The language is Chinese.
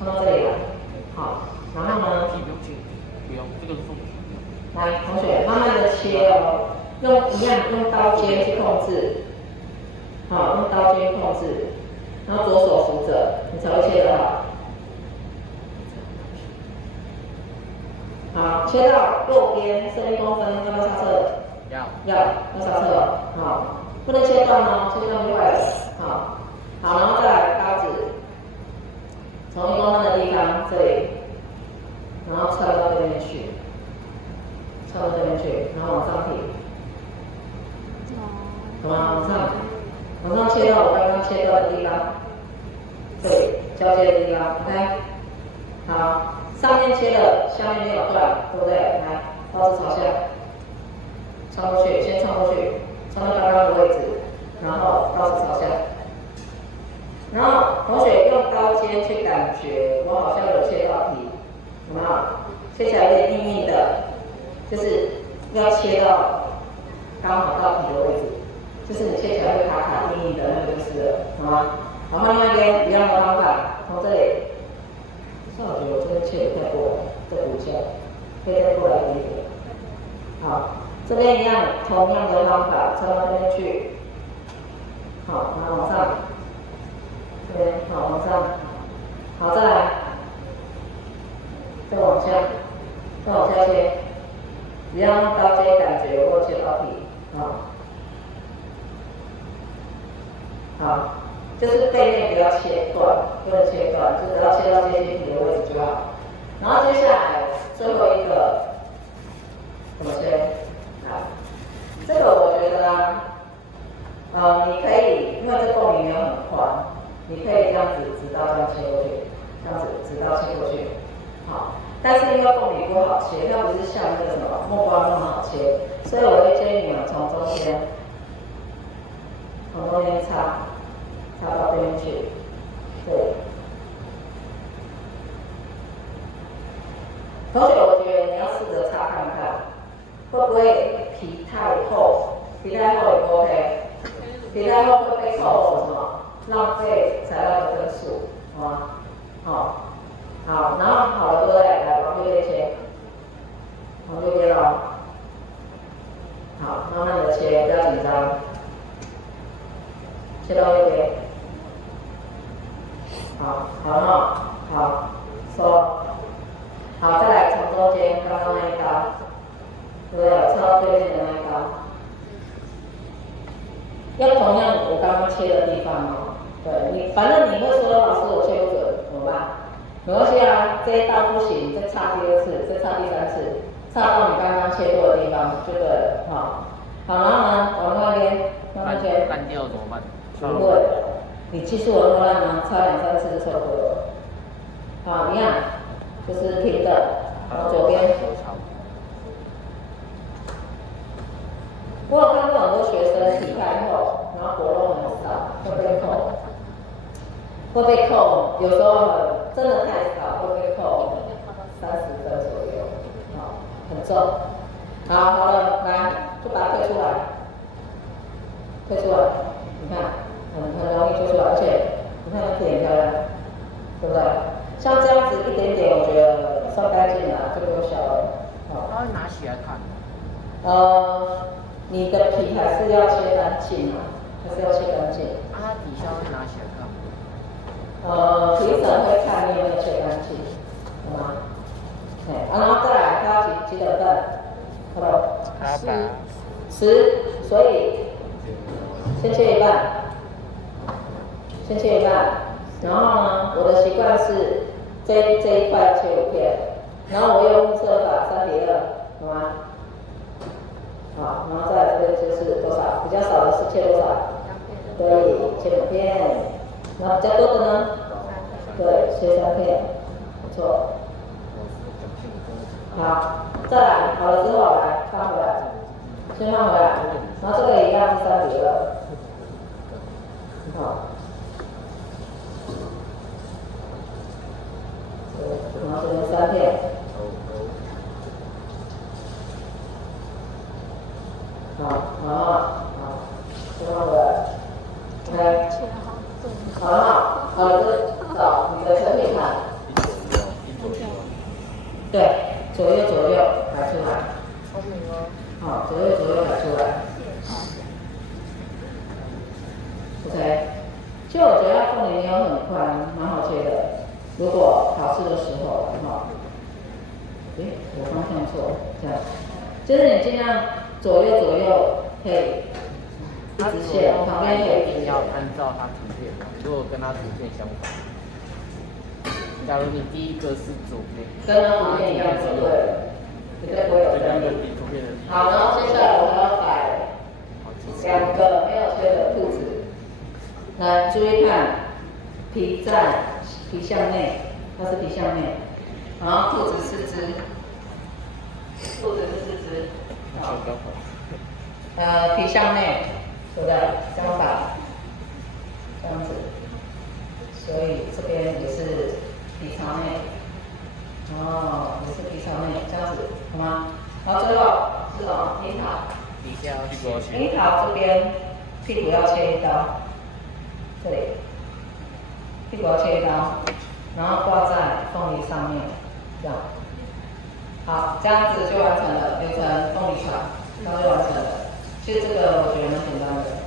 冲到这里来，好，然后呢？不用切，不用，这个是重点。来，同学，慢慢的切哦，用刀尖去控制，好，用刀尖控制，然后左手扶着，你才会切得好。好，切到右边剩1公分，要不要刹车？要刹车，好，不能切断哦，切断就坏了。好，然后再来刀子，从1公分的地方这里，然后穿到对面去，穿到对面去，然后往上提，懂吗？往上切到我刚刚切断的地方，这里交接的地方 ，OK， 好。上面切的，下面没有断，对不对？来，刀子朝下，穿过去，先穿过去，穿到刚刚的位置，然后刀子朝下。然后同学用刀尖去感觉，我好像有切到皮，有没有？切起来有点硬硬的，就是要切到刚好到皮的位置，就是你切起来会卡卡硬硬的那个就是了，好吗？然后另外一边一样的方法，从这里。我觉得我这边切不太过来，这补一下，可以再过来一点点。好，这边一样，同样的方法，穿到这边去。好，然后往上，这边好往上，好再来，再往下，再往下切，一样用刀尖感觉或切到皮，好。就是背面不要切断，不能切断，就只要切到接近皮的位置就好。然后接下来最后一个怎么切？好，这个我觉得你可以，因为这缝里没有很宽，你可以这样子直刀这样切过去，这样子直刀切过去，好。但是因为缝里不好切，它不是像那个什么木瓜那么好切，所以我会建议你们从中间插到对面去，对。同学，我觉得你要试着插看看，会不会皮太厚？皮太厚也不 OK， 皮太厚会被扣什么？浪费材料的分数，好吗？好，然后好了，对不对？来，往右边切，往右边咯。好，慢慢的切，不要紧张，切到右边。好，收。好，再来从中间刚刚那一刀，对不对？插到对面的那一刀，要同样我刚刚切的地方哦。对你，反正你会说老师我切不准，怎么办？没关系啊，这一刀不行，再插第2次，再插第3次，插到你刚刚切过的地方就对了。好，然后呢，往那边慢慢切。干掉怎么办？不会，你技术有那么烂吗？插2、3次就差不多了。好，一样，就是平的，然后左边。我有看过很多学生皮太厚，然后果肉很少，会被扣。有时候真的太少会被扣30分左右，好，很重。好了，来就把它推出来，你看，很容易推出来，而且你看这很漂亮，对不对？像这样子一点点，我觉得算干净了，就不用削了。好，他会拿起来看。你的皮还是要切干净啊，还是要切干净。它底下会拿起来看。评审会看你有没有切干净，好吗？然后再来，它要几等份？好了，10，所以先切一半，然后呢，我的习惯是这一块切5片，然后我用目测法3:2，好吗？好，然后再来这边就是多少？比较少的是切多少？可以切2片，然后比较多的呢？对，切3片，不错。好，再来，好了之后来放回来，先放回来，然后这个一样是3:2，好。然后这边3片，好，先放回来。OK， 好了，这找你的成品看。左右。对，左右摆出来。聪明哦。好，左右摆出来。OK， 其实我觉得凤梨腰很宽，蛮好切的。如果考试的时候，哈，我方向错，这样，就是你尽量左右可以一直线，旁边可以一定要按照它图片，如果跟它图片相反。假如你第一个是左边，跟它图片一样就对了，绝对不会有争议。好，然后接下来我们要摆2个没有切的兔子，来注意看，皮在皮向内，它是皮向内，然后兔子4只，兔子是4只，好，皮向内，对不对？这样摆，这样子，所以这边也是皮朝内，哦，也是皮朝内，这样子，好吗？然后最后是什么？樱桃。底下要切。樱桃这边屁股要切一刀，这里屁股要切一刀，然后挂在凤梨上面，这样。好，这样子就完成了，变成凤梨船，然后就完成了。其实这个我觉得蛮简单的。